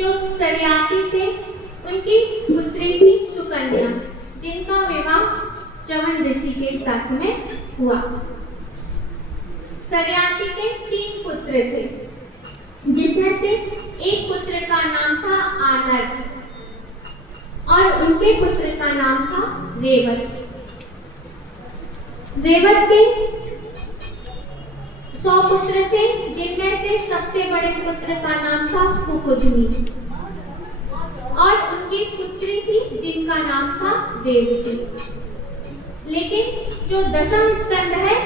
जो सरियाती थे उनकी पुत्री थी सुकन्या, जिनका विवाह च्यवन ऋषि के साथ में हुआ। सरियाती के 3 पुत्र थे, जिसमें से एक पुत्र का नाम था आनर और उनके पुत्र का नाम था रेवत। रेवत के 100 पुत्र थे, जिनमें से सबसे बड़े पुत्र का नाम था कुकुधनी और उनकी पुत्री थी जिनका नाम था रेवती। लेकिन जो 10वां स्कंद है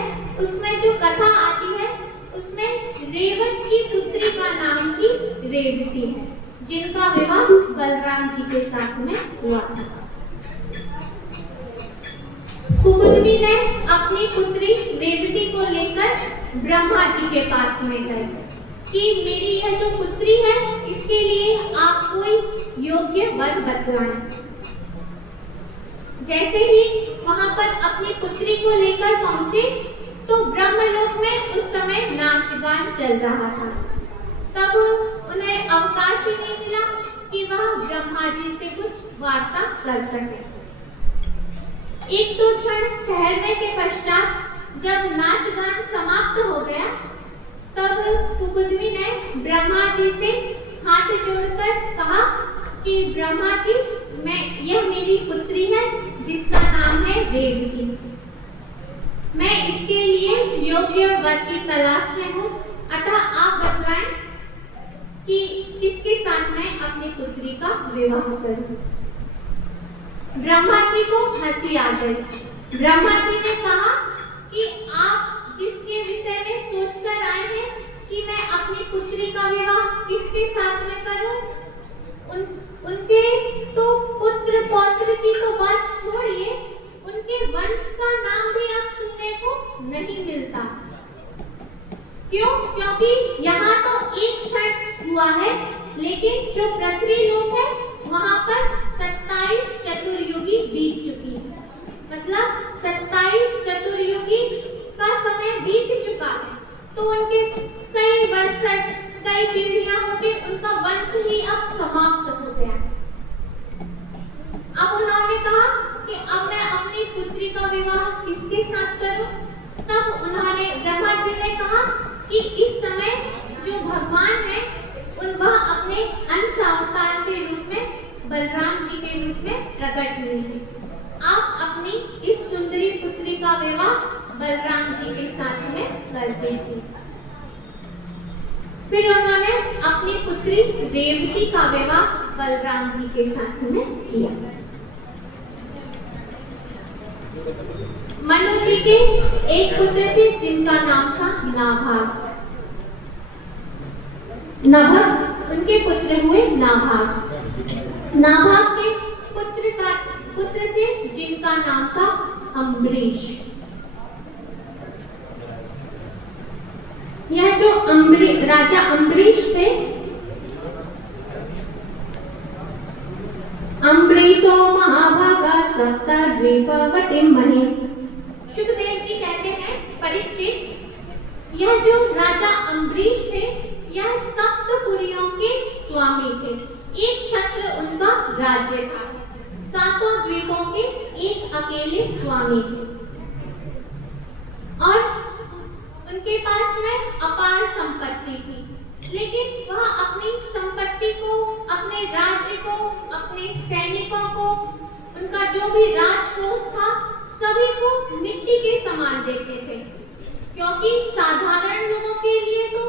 उसमें जो कथा आती है उसमें रेवत की पुत्री का नाम ही रेवती है, जिनका विवाह बलराम जी के साथ में हुआ था। कुकुधनी ने अपनी पुत्री रेवती को लेकर ब्रह्मा जी के पास में गए कि मेरी यह जो पुत्री है इसके लिए आप कोई योग्य वर बतलाएं। जैसे ही वहां पर अपनी पुत्री को लेकर पहुंचे तो ब्रह्मलोक में उस समय नाच गान चल रहा था। तब उन्हें अवकाश ही नहीं मिला कि वह ब्रह्मा जी से कुछ वार्ता कर सके। एक दो क्षण ठहरने के पश्चात जब नाच गान समाप्त हो गया तब कुकुधनी ने ब्रह्मा जी से हाथ जोड़कर कहा कि ब्रह्मा जी, यह मेरी पुत्री है जिसका नाम है रेवती। मैं इसके लिए योग्य वर की तलाश में हूँ, अतः आप बतलाएं कि किसके साथ मैं अपनी पुत्री का विवाह करूं। ब्रह्मा जी को हंसी आ गई। ब्रह्मा जी ने कहा कि आप जिसके विषय में सोचकर आए हैं कि मैं अपनी पुत्री का विवाह किसके साथ में करूं, उनके तो पुत्र पौत्र की तो बात छोड़िए, उनके वंश का नाम भी अब सुनने को नहीं मिलता। क्यों? क्योंकि यहाँ तो एक क्षण हुआ है, लेकिन जो पृथ्वी लोक है वहां पर 27 चतुर्युगी बीत चुकी है। मतलब 27 चतुर्युगी का समय बीत चुका है, तो उनके कई वंशज, कई पीढ़ियां होके उनका वंश ही अब समाप्त हो गया। अब उन्होंने कहा कि अब मैं अपनी पुत्री का विवाह किसके साथ करूं? तब उन्होंने, ब्रह्मा जी ने कहा कि इस समय जो भगवान है वह अपने अंश अवतार के रूप में बलराम जी के रूप में प्रकट हुए हैं। आप अपनी इस सुंदरी पुत्री का विवाह बलराम जी के साथ में कर दीजिए। फिर उन्होंने अपनी पुत्री रेवती का विवाह बलराम जी के साथ में किया। मनु जी के एक पुत्र थे जिनका नाम था नाभाग। नभग उनके पुत्र हुए नाभाग। नाभाग के पुत्र थे जिनका नाम था अम्बरीश। यह जो राजा अम्बरीश थे, अम्बरीशो महाभागा सप्तद्वीपवती महे। सुखदेव जी कहते हैं, परिचित, यह जो राजा अम्बरीश थे यह सप्तपुरियों के स्वामी थे। एक छत्र उनका राज्य था, 7 द्वीपों के एक अकेले स्वामी थे और उनके पास में अपार संपत्ति थी। लेकिन वह अपनी संपत्ति को, अपने राज्य को, अपने सैनिकों को, उनका जो भी राजकोष था सभी को मिट्टी के समान देखते थे, क्योंकि साधारण लोगों के लिए तो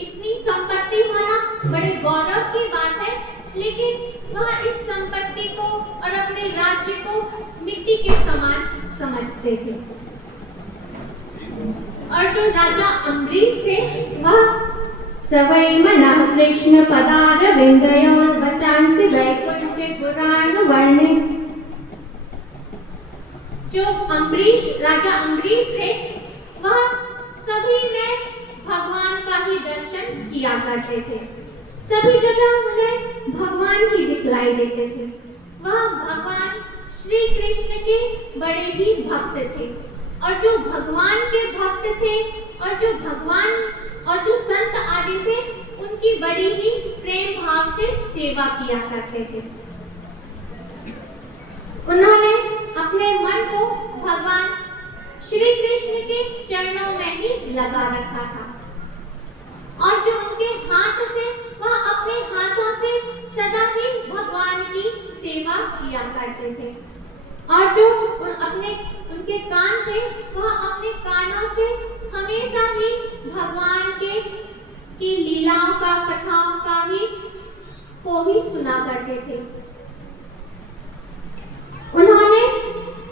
इतनी संपत्ति होना बड़े गौरव की बात है, लेकिन वह इस संपत्ति को और अपने राज्य को मिट्टी के समान समझते थे। और जो राजा अम्बरीश थे वह सवै मनः कृष्ण पदारविंदयोर वचांसि वैकुंठे गुणानुवर्णे। जो राजा अम्बरीश थे वह सभी में भगवान का ही दर्शन किया करते थे। सभी जगह उन्हें भगवान ही दिखलाई देते थे। वह भगवान श्री कृष्ण के बड़े ही भक्त थे और जो भगवान के भक्त थे और जो भगवान और जो संत आदि थे उनकी बड़ी ही प्रेम भाव से सेवा किया करते थे। उन्होंने अपने मन को भगवान श्री कृष्ण के चरणों में ही लगा रखा था और जो उनके हाथ थे वह अपने हाथों से सदा ही भगवान की सेवा किया करते थे और जो उनके कान थे वह अपने कानों से हमेशा ही भगवान की लीलाओं का कथाओं का ही सुना करते थे। उन्होंने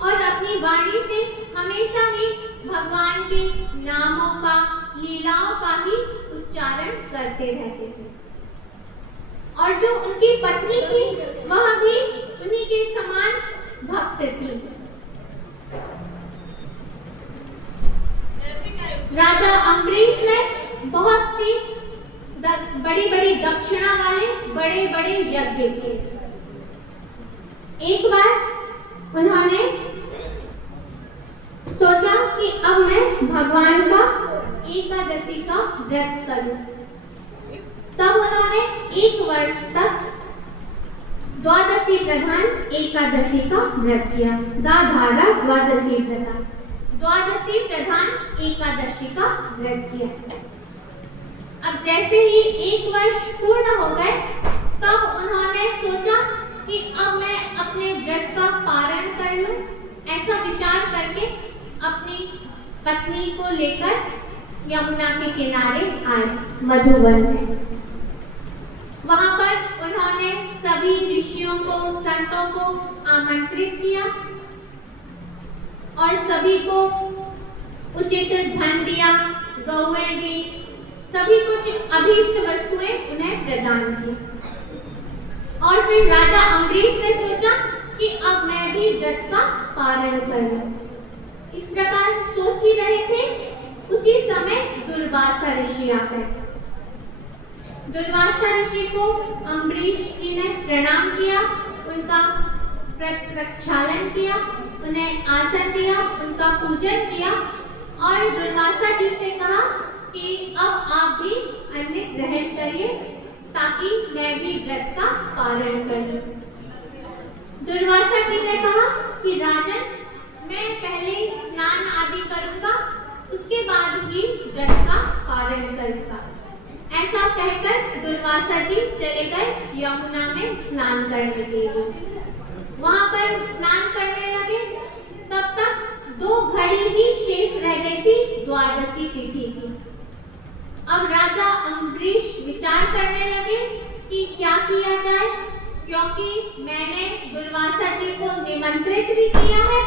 और अपनी वाणी से हमेशा ही भगवान के नामों का लीलाओं का ही उच्चारण करते रहते थे और जो उनकी पत्नी थी वह भी उन्हीं के समान भक्त थी। राजा अम्बरीश ने बहुत सी बड़ी बड़ी दक्षिणा वाले बड़े बड़े यज्ञ किए। एक बार उन्होंने सोचा कि अब मैं भगवान का एकादशी का व्रत करूं। तब उन्होंने 1 वर्ष तक द्वादशी प्रधान एकादशी का व्रत किया। दाधारा द्वादशी प्रधान एकादशी का व्रत किया। अब जैसे ही 1 वर्ष पूर्ण हो गए तब उन्होंने सोचा कि अब मैं अपने व्रत का पारण कर लूं। ऐसा विचार करके अपनी पत्नी को लेकर यमुना के किनारे आए मधुवन में। वहां पर उन्होंने सभी ऋषियों को संतों को आमंत्रित किया और सभी को उचित धन दिया, गौएं दी, सभी कुछ अभीष्ट वस्तुएं उन्हें प्रदान की। और फिर राजा अम्बरीश ने सोचा कि अब मैं भी व्रत का पारण करूं। इस प्रकार सोच ही रहे थे, उसी समय दुर्वासा ऋषि आ गए। दुर्वासा ऋषि को अम्बरीश जी ने प्रणाम किया, उनका प्रक्षालन किया, उन्हें आसन दिया, उनका पूजन किया और दुर्वासा जी से कहा कि अब आप भी अन्न ग्रहण करिए ताकि मैं भी व्रत का पारण करूं। दुर्वासा जी ने कहा कि राजन, मैं पहले स्नान आदि करूंगा, उसके बाद ही व्रत का पारण करूंगा। ऐसा कहकर दुर्वासा जी चले गए यमुना में स्नान करने के लिए। वहां पर स्नान करने लगे, तब तक 2 घड़ी ही शेष रह गई थी द्वादशी तिथि की। अब राजा अम्बरीश विचार करने लगे कि क्या किया जाए, क्योंकि मैंने दुर्वासा जी को निमंत्रित भी किया है।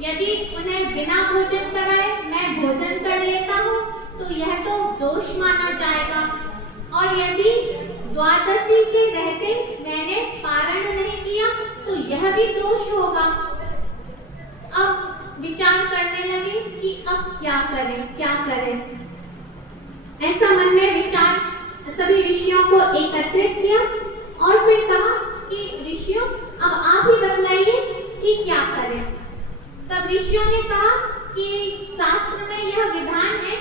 यदि उन्हें बिना भोजन कराए मैं भोजन कर लेता हूँ तो यह तो दोष माना जाएगा, और यदि द्वादशी के रहते मैंने पारण नहीं किया तो यह भी दोष होगा। अब विचार करने लगे कि अब क्या करें। ऐसा मन में विचार सभी ऋषियों को एकत्रित किया और फिर कहा कि ऋषियों, अब आप ही बतलाइए कि क्या करें। तब ऋषियों ने कहा कि शास्त्र में यह विधान है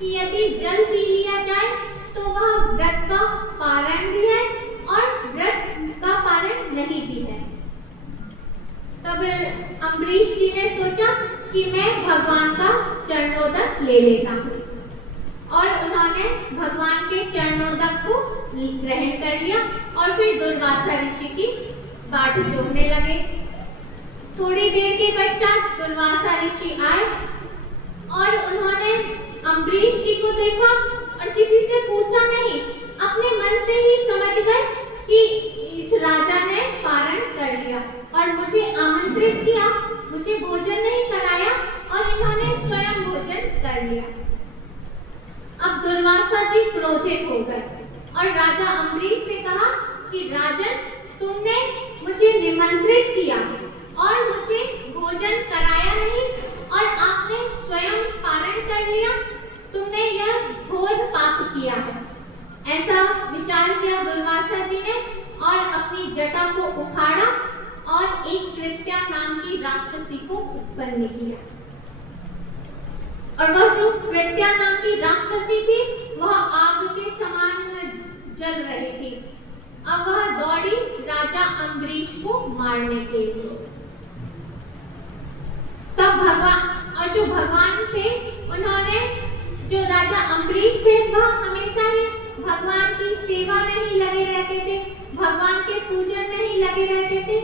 कि यदि जल पी लिया जाए तो वह व्रत का पारण भी है और व्रत का पारण नहीं भी है। तब अम्बरीश जी ने सोचा कि मैं भगवान का चरणोदक ले लेता हूँ और उन्होंने भगवान के चरणोदक को ग्रहण कर लिया और फिर दुर्वासा ऋषि की बाट जोहने लगे। थोड़ी देर के पश्चात दुर्वासा ऋषि आए और उन्होंने अम्बरीश जी को देखा और किसी से पूछा नहीं, अपने मन से ही समझ गए कि इस राजा ने पारण कर लिया और मुझे आमंत्रित किया, मुझे भोजन नहीं कराया और इन्होंने स्वयं भोजन कर लिया। अब दुर्वासा जी क्रोधित हो गए और राजा अम्बरीश से कहा कि राजन, तुमने मुझे निमंत्रित किया और मुझे भोजन कराया नहीं और आपने स्वयं पारण कर लिया, तुमने यह घोर पाप किया है। ऐसा विचार किया दुर्वासा जी ने और अपनी जटा को उखाड़ा और एक कृत्या नाम की राक्षसी को उत्पन्न किया। और वह जो कृत्या नाम की राक्षसी थी वह आग के समान जल रही थी। अब वह दौड़ी राजा अम्बरीश को मारने के लिए। तब जो भगवान थे, उन्होंने, जो राजा अम्बरीश थे, वह हमेशा ही भगवान की सेवा में ही लगे रहते थे, भगवान के पूजन में ही लगे रहते थे।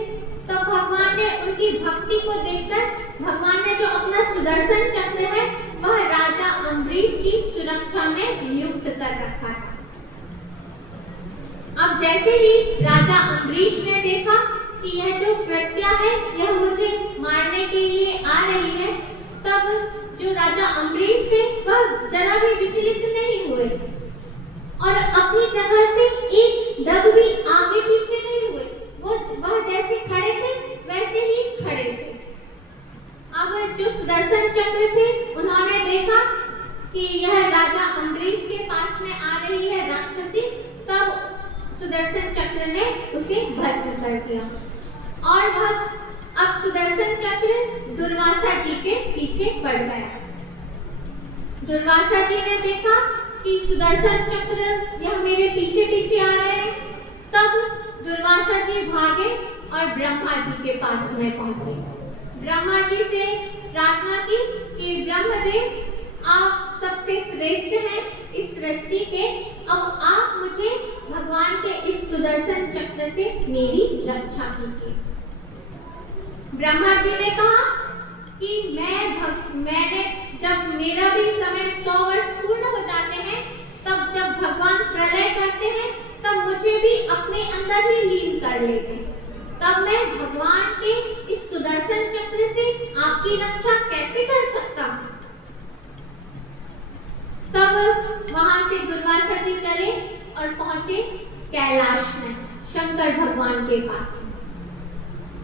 तो भगवान ने उनकी भक्ति को देखकर भगवान ने जो अपना सुदर्शन चक्र है वह राजा अम्बरीश की सुरक्षा में नियुक्त कर रखा था। अब जैसे ही राजा अम्बरीश ने देखा कि यह जो प्रज्ञा है यह मुझे मारने के लिए आ रही है, तब जो राजा अम्बरीश थे वह जरा भी विचलित नहीं हुए और अपनी जगह से एक डग भी आगे पीछे नहीं हुए। वह जैसे खड़े थे वैसे ही खड़े थे। अब जो सुदर्शन चक्र थे उन्होंने देखा कि यह राजा अम्बरीश के पास में आ रही है राक्षसी, तब सुदर्शन चक्र ने उसे भस्म कर दिया और वह अब सुदर्शन चक्र दुर्वासा जी के पीछे पड़ गया। दुर्वासा जी ने देखा कि सुदर्शन चक्र यह मेरे पीछे पीछे आ रहे हैं, तब दुर्वासा जी भागे और ब्रह्मा जी के पास में पहुंचे। ब्रह्मा जी से प्रार्थना की कि ब्रह्मदेव आप सबसे श्रेष्ठ हैं इस सृष्टि के, अब आप मुझे भगवान के इस सुदर्शन चक्र से मेरी रक्षा कीजिए। ब्रह्मा जी ने कहा कि मैंने जब मेरा भी समय 100 वर्ष पूर्ण हो जाते हैं, तब जब भगवान प्रलय करते हैं तब मुझे भी अपने अंदर ही लीन कर लेते हैं, तब मैं भगवान के इस सुदर्शन चक्र से आपकी रक्षा कैसे कर सकता हूँ। तब वहां से दुर्वासा जी चले और पहुंचे कैलाश में शंकर भगवान के पास।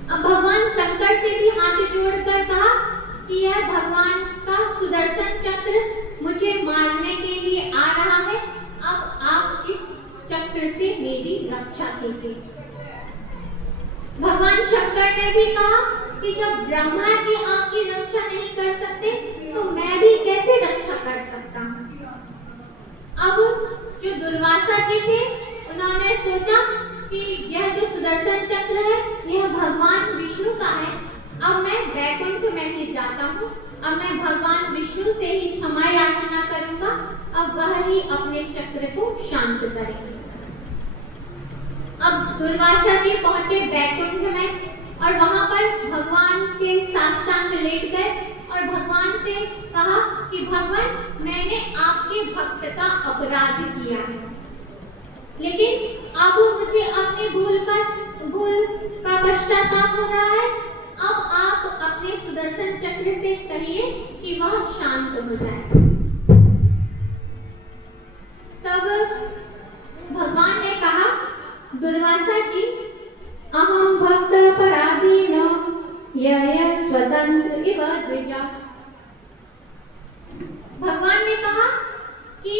अब भगवान शंकर से भी हाथ जोड़कर कहा कि यह भगवान का सुदर्शन चक्र मुझे मारने के लिए आ रहा है, अब आप इस चक्र से मेरी रक्षा कीजिए। भगवान शंकर ने भी कहा कि जब ब्रह्मा जी आपकी रक्षा नहीं कर सकते तो मैं भी कैसे रक्षा कर सकता हूँ। अब जो दुर्वासा जी थे उन्होंने सोचा कि यह जो सुदर्शन चक्र है यह भगवान विष्णु का है, अब मैं वैकुंठ में ही जाता हूँ, अब मैं भगवान विष्णु से ही क्षमा याचना करूंगा, अब वह ही अपने चक्र को शांत करेंगे। अब दुर्वासा जी पहुंचे वैकुंठ में और वहां पर भगवान के साष्टांग लेट गए और भगवान से कहा कि भगवान मैंने आपके भक्त का अपराध किया है, लेकिन अब मुझे अपने भूल का पश्चाताप हो रहा है, अब आप अपने सुदर्शन चक्र से कहिए कि वह शांत हो जाए। तब भगवान ने कहा दुर्वासा जी अहम भक्त पराधीन यय स्वतंत्र इव द्विजा। भगवान ने कहा कि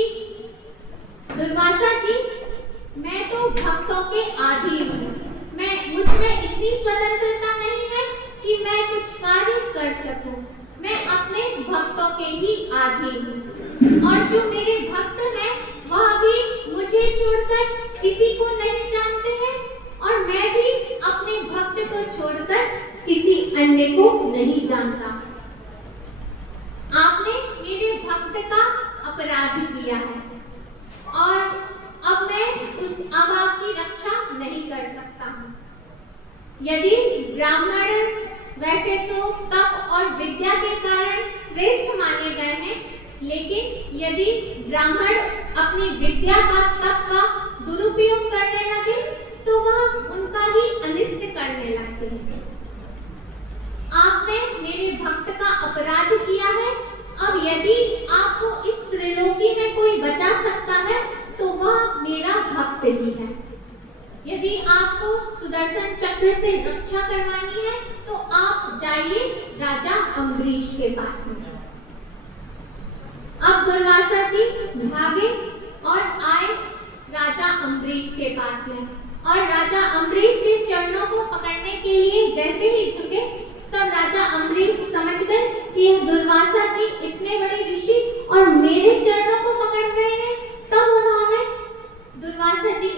दुर्वासा जी मैं तो भक्तों के अधीन हूँ, मुझमें इतनी स्वतंत्रता नहीं है कि मैं कुछ कार्य कर सकूं, मैं अपने भक्तों के ही अधीन हूँ और जो मेरे भक्त हैं वह भी मुझे छोड़कर किसी को नहीं जानते हैं और मैं भी अपने भक्त को छोड़कर किसी अन्य को नहीं जानता। आपने मेरे भक्त का अपराध किया है और अब आपकी रक्षा नहीं कर सकता हूँ। यदि ब्राह्मण वैसे तो तप और विद्या के कारण श्रेष्ठ माने गए हैं, लेकिन यदि ब्राह्मण अपनी विद्या का तप का दुरुपयोग करने लगे तो वह उनका ही अनिष्ट करने लगते हैं। आपने मेरे भक्त का अपराध किया है, अब यदि आपको इस त्रिलोकी में कोई बचा सकता है तो वह मेरा भक्त ही है। यदि आपको सुदर्शन चक्र से रक्षा करवानी है तो आप जाइए राजा अम्बरीश के पास में। अब दुर्वासा जी भागे और आए राजा अम्बरीश के पास में और राजा अम्बरीश के चरणों को पकड़ने के लिए जैसे ही झुके तब राजा अम्बरीश समझ गए कि यह दुर्वासा जी इतने बड़े ऋषि और मेरे चरणों को पकड़ रहे हैं। तब उन्होंने दुर्वासा जी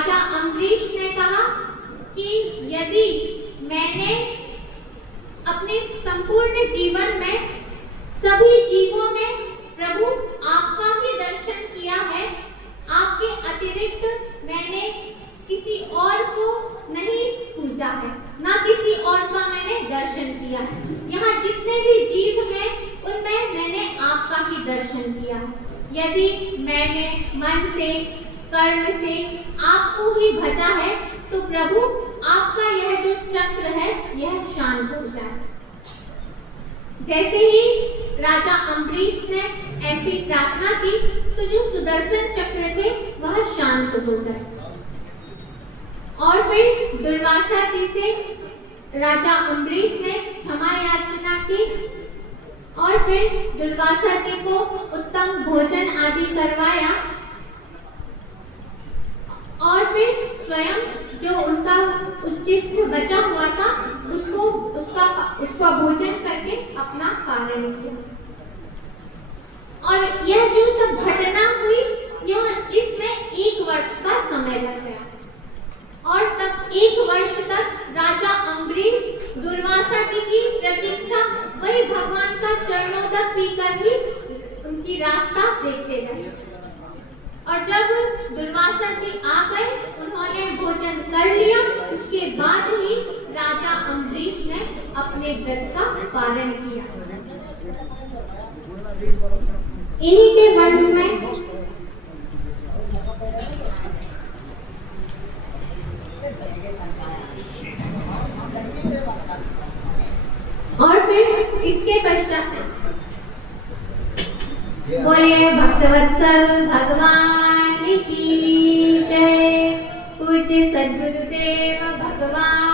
राजा अम्बरीश ने कहा कि यदि मैंने अपने संपूर्ण जीवन में सभी जीवों में प्रभु आपका ही दर्शन किया है, आपके अतिरिक्त मैंने किसी और को नहीं पूजा है, ना किसी और का मैंने दर्शन किया है। यहाँ जितने भी जीव हैं उनमें मैंने आपका ही दर्शन किया है। यदि मैंने मन से कर्म से आपको ही भजा है तो प्रभु आपका यह जो चक्र है यह शांत हो जाए। जैसे ही राजा अम्बरीश ने ऐसी प्रार्थना की तो जो सुदर्शन चक्र थे वह शांत हो गए। और फिर दुर्वासा जी से राजा अम्बरीश ने क्षमा याचना की और फिर दुर्वासा जी को उत्तम भोजन आदि करवाया और फिर स्वयं जो उनका उच्चिष्ट बचा हुआ था उसका भोजन करके अपना कारण किया। और यह जो सब घटना हुई यह इसमें 1 वर्ष का समय लग गया और तब 1 वर्ष तक राजा अम्बरीश दुर्वासा जी की प्रतीक्षा वही भगवान का चरणोदक पीकर ही उनकी रास्ता देखते रहे। और जब दुर्वासा जी आ गए, उन्होंने भोजन कर लिया, उसके बाद ही राजा अम्बरीश ने अपने व्रत का पालन किया। इन्हीं के वंश में और फिर इसके पश्चात बोलिए भक्तवत्सल भगवान की जय। पूज्य सद्गुरुदेव भगवान